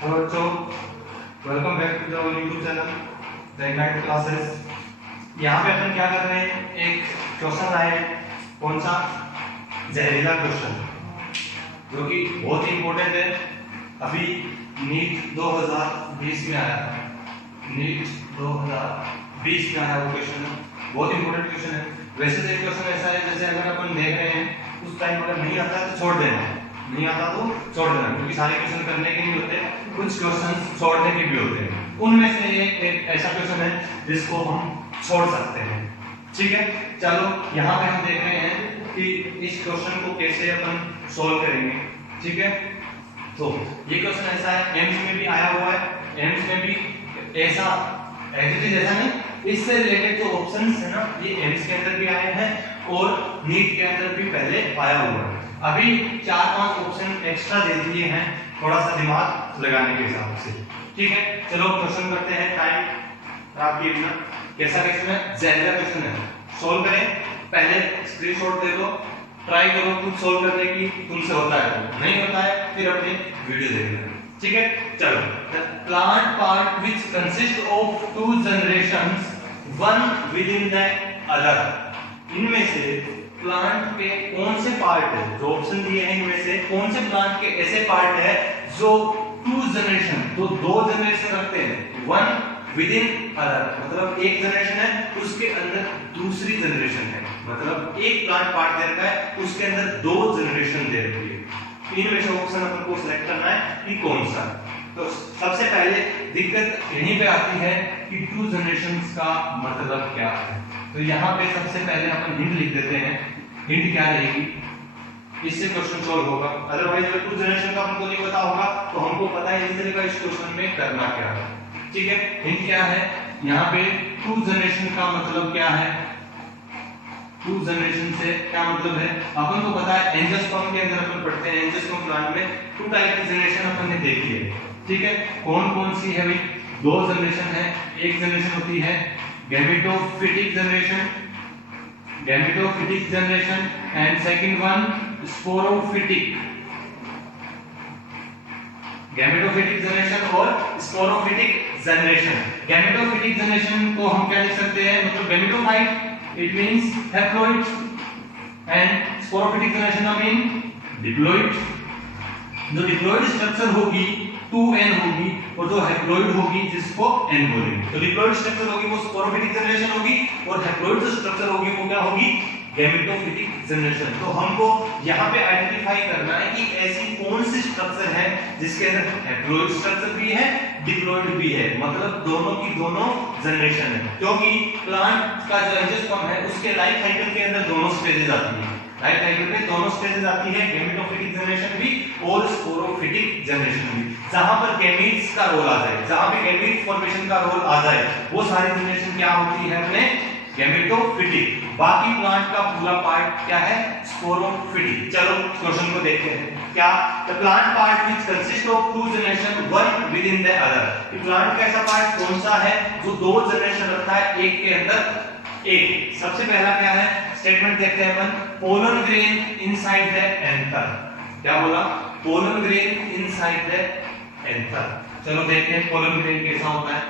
Hello बच्चों, welcome back to the YouTube channel the Ignite classes. यहाँ पे अपन क्या कर रहे हैं, एक क्वेश्चन आया है। कौन सा? जहरीला क्वेश्चन, जो कि बहुत ही इंपॉर्टेंट है। अभी नीट 2020 में आया था। नीट 2020 में आया वो क्वेश्चन है, बहुत इंपॉर्टेंट क्वेश्चन है। वैसे तो एक क्वेश्चन ऐसा है, जैसे अगर अपन देख रहे हैं उस टाइम अगर नहीं आता तो छोड़ देना है, नहीं आता तो छोड़ देना, क्योंकि सारे क्वेश्चन करने के नहीं होते, कुछ क्वेश्चन छोड़ने के भी होते हैं। उनमें से ये एक ऐसा क्वेश्चन है जिसको हम छोड़ सकते हैं। ठीक है, चलो यहाँ पे हम देख रहे हैं कि इस क्वेश्चन को कैसे अपन सोल्व करेंगे। ठीक है, तो ये क्वेश्चन ऐसा है, एम्स में भी आया हुआ है, एम्स में भी ऐसा ऐसा नहीं, इससे रिलेटेड जो ऑप्शंस है ना, ये एम्स के अंदर भी आए हैं और नीट के अंदर भी पहले आया हुआ है। अभी 4-5 ऑप्शन एक्स्ट्रा दे दिए हैं, थोड़ा सा दिमाग लगाने के हिसाब से। ठीक है, चलो क्वेश्चन करते हैं, टाइम खराब किए बिना। कैसा क्वेश्चन है? जहरीला क्वेश्चन है, सोल्व करें। पहले स्क्रीनशॉट दे दो, ट्राई करो खुद सोल्व करने की, तुमसे होता है तो नहीं होता है फिर अपनी वीडियो देख लेना। ठीक है, चलो। The plant part which consist of 2 generations, one with in the other. इनमें से प्लांट के कौन से पार्ट है, जो ऑप्शन दिए हैं इनमें से कौन से प्लांट के ऐसे पार्ट है जो 2 जनरेशन, तो 2 जनरेशन रखते हैं, वन विद इन अदर, मतलब एक जनरेशन है उसके अंदर दूसरी जनरेशन है, मतलब एक प्लांट पार्ट दे रखा है उसके अंदर 2 जनरेशन दे रखी है। इनमें से ऑप्शन अपन को सिलेक्ट करना है कि कौन सा। तो सबसे पहले दिक्कत यहीं पे आती है कि 2 जनरेशंस का मतलब क्या है। तो यहाँ पे सबसे पहले अपन हिंट लिख देते हैं। हिंट क्या रहेगी, इससे क्वेश्चन सॉल्व होगा। अदरवाइज अगर 2 जनरेशन का हमको नहीं पता होगा तो हमको पता ही नहीं चलेगा इस क्वेश्चन में करना क्या है। ठीक है, हिंट क्या है यहाँ पे, 2 जनरेशन का मतलब क्या है। 2 जनरेशन से क्या मतलब है, अपन को पता है एंजियोस्पर्म के अंदर अपन पढ़ते हैं, एंजियोस्पर्म प्लांट में 2 टाइप की जनरेशन अपन ने देखी है। ठीक है, कौन कौन सी है भाई? 2 जनरेशन है। एक जनरेशन होती है gametophytic generation, gametophytic generation, and second one sporophytic. Gametophytic generation और स्पोरोफिटिक जनरेशन। गैमेटोफिटिक जनरेशन को हम क्या लिख सकते हैं, मतलब gametophyte, it means haploid, and sporophytic generation का mean diploid। जो डिप्लॉइड स्ट्रक्चर होगी 2n होगी, और जो हैप्लॉइड होगी जिसको n बोलेंगे। तो डिप्लॉइड स्ट्रक्चर होगी वो स्पोरोफिटिक जनरेशन होगी, और हैप्लॉइड जो स्ट्रक्चर होगी वो क्या होगी, गैमेटोफिटिक जनरेशन। तो हमको यहाँ पे आइडेंटिफाई करना है कि ऐसी कौन सी स्ट्रक्चर है जिसके अंदर हैप्लॉइड स्ट्रक्चर भी है, डिप्लॉइड भी है, मतलब दोनों की दोनों जनरेशन है। क्योंकि प्लांट का जो एंजियोस्पर्म है उसके लाइफ साइकिल के अंदर दोनों स्टेजेस आती है, लाइफ साइकिल में दोनों स्टेजेस आती है, गैमेटोफिटिक जनरेशन भी और स्पोरोफिटिक जनरेशन भी। जहां पर गैमीट्स का रोल आ जाए, जहां पे गैमीट फॉर्मेशन का रोल आ जाए, वो सारी जनरेशन क्या होती है अपने गैमेटोफिटिक। बाकी प्लांट का पूरा पार्ट क्या है, स्पोरोफिटिक। चलो क्वेश्चन को देखते हैं। क्या? The plant part which consist of 2 generation, one with in the other. ये प्लांट का ऐसा पार्ट कौन सा है जो 2 जनरेशन रखता है एक के अंदर एक। सबसे पहला क्या है, स्टेटमेंट देखते हैं अपन, pollen grain inside the anther. क्या बोला? Pollen grain inside the anther. चलो देखते हैं पोलन ग्रेन कैसा होता है।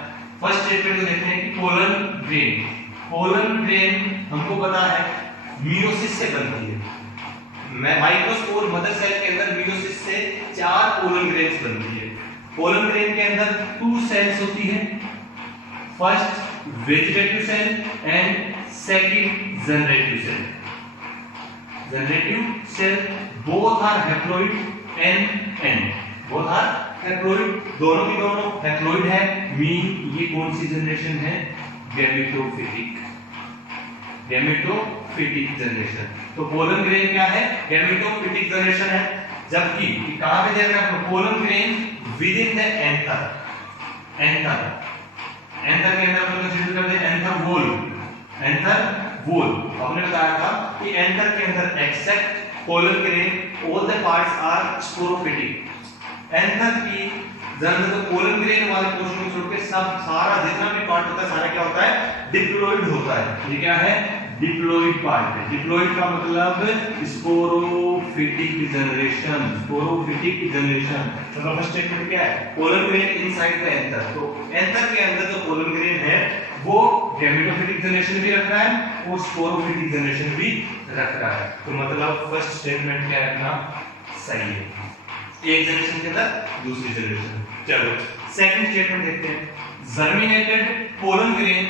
फर्स्ट स्टेटमेंट को देखते हैं कि पोलन ग्रेन, पोलन ग्रेन हमको पता है मियोसिस से बनती है। माइक्रोस्पोर मदर सेल के अंदर मियोसिस से 4 पोलन ग्रेन्स बनती है। पोलन ग्रेन के अंदर 2 सेल्स होती है, first vegetative cell and second generative cell. Generative cell both are haploid n, both are haploid, दोनों की दोनों हैप्लॉइड है। मीन ये कौन सी जनरेशन है, गैमेटोफिटिक, गैमेटोफिटिक जनरेशन। तो पोलन ग्रेन क्या है, गैमेटोफिटिक जनरेशन है। जबकि कहां पे दे रखा है, pollen grain with in the anther, anther, anther के अंदर हम कंसीडर करते हैं एंथर वॉल, एंथर वॉल। हमने बताया था कि एंथर के अंदर except pollen grain all the parts are sporophytic. Anther की जनरल पोलन ग्रेन वाले पोर्शन को छोड़ के सब सारा जितना भी पार्ट होता है सारा क्या होता है, डिप्लॉइड होता है। ये क्या है, डिप्लॉइड पार्ट है। डिप्लॉइड का मतलब स्पोरोफिटिक जनरेशन। स्पोरोफिटिक जनरेशन मतलब फर्स्ट स्टेटमेंट क्या है, pollen grain inside the anther. तो एंथर के अंदर जो पोलन ग्रेन है वो गैमेटोफिटिक जनरेशन भी रख रहा है और स्पोरोफिटिक जनरेशन भी रख रहा है। तो मतलब फर्स्ट स्टेटमेंट क्या है अपना सही है, एक जनरेशन के अंदर दूसरी जनरेशन। चलो सेकंड स्टेटमेंट देखते हैं। Germinated pollen grain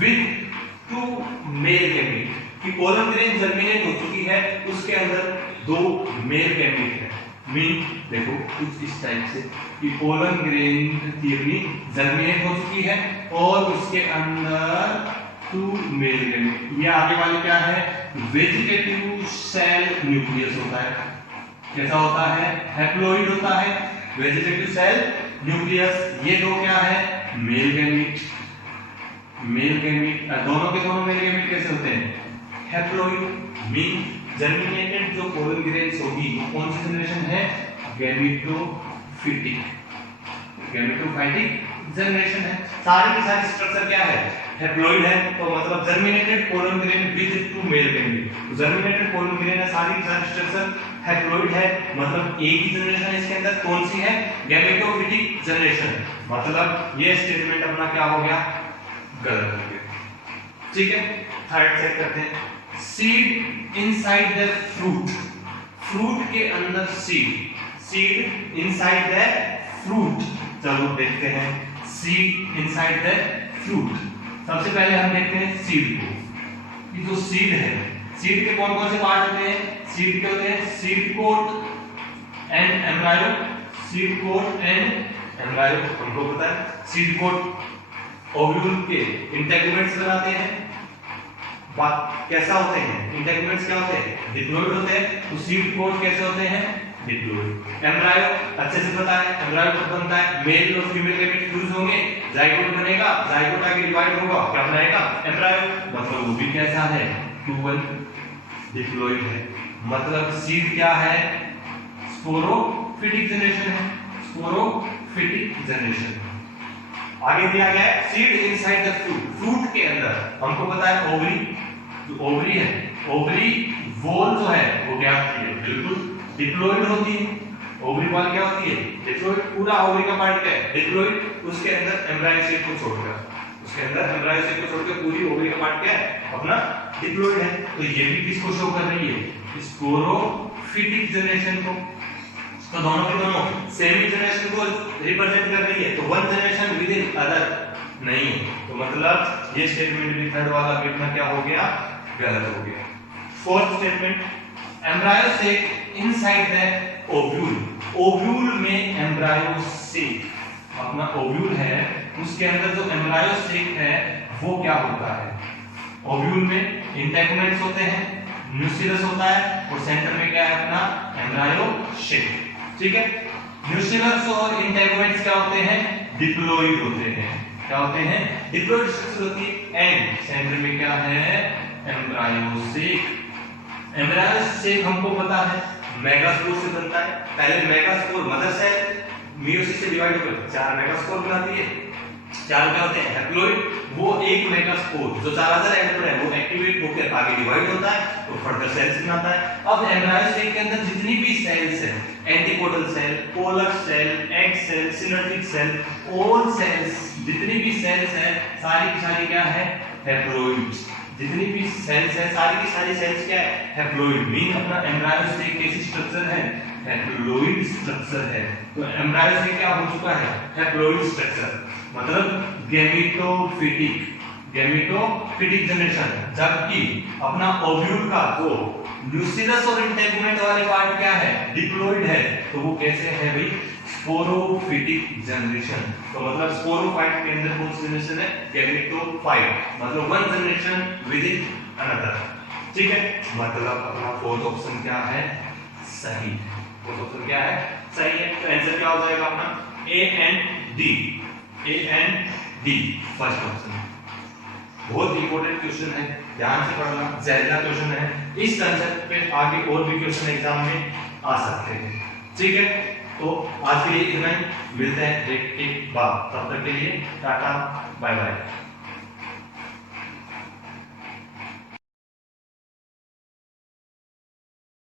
with two male gamete, कि पोलन ग्रेन जर्मिनेट हो चुकी है, उसके अंदर दो मेल गैमेट है। मीन देखो कुछ इस टाइप से कि पोलन ग्रेन थियरी जर्मिनेट हो चुकी है और उसके अंदर टू मेल गैमेट। ये आगे वाले क्या है, वेजिटेटिव सेल न्यूक्लियस होता है। कैसा होता है, हैप्लॉइड होता है, वेजिटेटिव सेल न्यूक्लियस। ये दो क्या है, मेल गैमेट। मेल गैमेट दोनों के दोनों मेल गैमेट कैसे होते हैं, हैप्लॉइड। मीन जर्मिनेटेड जो पोलन ग्रेन्स होगी वो कौन सी जनरेशन है, गैमेटोफिटिक। गैमेटोफाइटिक जनरेशन है। सारी की सारी स्ट्रक्चर क्या है, हैप्लॉइड है। तो मतलब germinated pollen grain with two male gamete. Germinated pollen grain है, सारी की सारी स्ट्रक्चर हैप्लॉइड है, मतलब एक ही जनरेशन है इसके अंदर। कौन सी है, गैमेटोफिटिक जनरेशन। मतलब ये स्टेटमेंट अपना क्या हो गया, गलत हो गया। ठीक है, थर्ड चेक करते हैं। Seed inside the fruit, fruit के अंदर seed, seed inside the fruit. चलो देखते हैं सीड इनसाइड द फ्रूट। सबसे पहले हम देखते हैं सीड को, कि जो सीड है, सीड के कौन कौन से पार्ट होते हैं, सीड के होते हैं seed coat and embryo. Seed coat and embryo हमको पता है। सीड कोट ओव्यूल के इंटेगुमेंट्स बनाते हैं। बात कैसा होते हैं, इंटेगुमेंट्स क्या होते हैं, डिप्लॉइड होते हैं। तो सीड कोट कैसे होते हैं, डिप्लॉइड। एम्ब्रायो अच्छे से पता है, एम्ब्रायो कब बनता है, मेल और फीमेल गैमेट फ्यूज होंगे, जाइगोट बनेगा, जाइगोट आगे डिवाइड होगा, क्या बनाएगा, एम्ब्रायो। मतलब वो भी कैसा है, 2-1 डिप्लॉइड है। मतलब सीड क्या है, स्पोरोफिटिक जनरेशन है, स्पोरोफिटिक जनरेशन। आगे दिया गया है seed inside the fruit, fruit के अंदर हमको पता है ओवरी, जो ओवरी है, ओवरी वॉल जो है वो क्या होती है, बिल्कुल डिप्लॉइड होती है। ओवरी वॉल क्या होती है, डिप्लॉइड। पूरा ओवरी का पार्ट क्या है, डिप्लॉइड। उसके अंदर एम्ब्रायो सेक को छोड़कर, उसके अंदर एम्ब्रायो सेक को छोड़कर पूरी ओवरी का पार्ट क्या है, अपना डिप्लॉइड है। तो ये भी किसको शो कर रही है, स्पोरोफिटिक जनरेशन को। तो दोनों के दोनों सेमी जनरेशन को रिप्रेजेंट कर रही है। तो one generation with in other नहीं। तो मतलब ये स्टेटमेंट भी थर्ड वाला बिट में क्या हो गया, गलत हो गया। Fourth statement, embryo sac inside the ovule, ovule में एम्ब्रायो सेक, अपना ओव्यूल है उसके अंदर जो एम्ब्रायो सेक है वो क्या होता है, ओव्यूल में इंटेगुमेंट्स होते हैं, न्यूक्लियस होता है और सेंटर में क्या है अपना एम्ब्रायो सेक। ठीक है, न्यूक्लियस और इंटेगुमेंट्स क्या होते हैं, डिप्लॉइड होते हैं। क्या होते हैं, डिप्लॉइड स्ट्रक्चर होती है। एंड सेंटर में क्या है, एम्ब्रायो सेक। एम्ब्रायो सेक हमको पता है मेगास्पोर से बनता है। पहले मेगास्पोर मदर सेल मियोसिस से डिवाइड होकर 4 मेगास्पोर बनाती है। 4 क्या होते हैं, हैप्लॉइड। वो एक मेगास्पोर जो 4000 एंड पर है वो एक्टिवेट होकर आगे डिवाइड होता है तो फर्दर सेल्स बनाता है। अब एम्ब्रायो सेक के अंदर जितनी भी सेल्स हैं, antipodal cell, polar cell, egg cell, synergic cell, all cells, जितनी भी सेल्स हैं सारी की सारी क्या है, हैप्लॉइड। जितनी भी सेल्स है सारी की सारी सेल्स क्या है, हैप्लॉइड। मीन अपना एम्ब्रायो सेक कैसी स्ट्रक्चर है, हैप्लॉइड स्ट्रक्चर है। तो एम्ब्रायो सेक क्या हो चुका है, हैप्लॉइड स्ट्रक्चर, मतलब गैमेटोफिटिक, गैमेटोफिटिक जनरेशन। जबकि अपना ओव्यूल का जो न्यूक्लियस और इंटेगुमेंट वाले पार्ट क्या है, डिप्लॉइड है। तो वो कैसे है भाई, स्पोरोफिटिक जनरेशन। तो मतलब स्पोरोफाइट के अंदर कौन सी जनरेशन है, गैमेटोफाइट, मतलब one generation with in another. ठीक है, मतलब अपना फोर्थ ऑप्शन क्या है, सही। फोर्थ ऑप्शन क्या है, सही है। तो आंसर क्या हो जाएगा अपना, A and D, A and D first option. बहुत इंपॉर्टेंट क्वेश्चन है, ध्यान से पढ़ना, जहरीला क्वेश्चन है। इस कंसेप्ट पे आगे और भी क्वेश्चन एग्जाम में आ सकते हैं। ठीक है, तो आज के लिए इतना ही, मिलते हैं एक बाद। तब तक के लिए टाटा बाय बाय।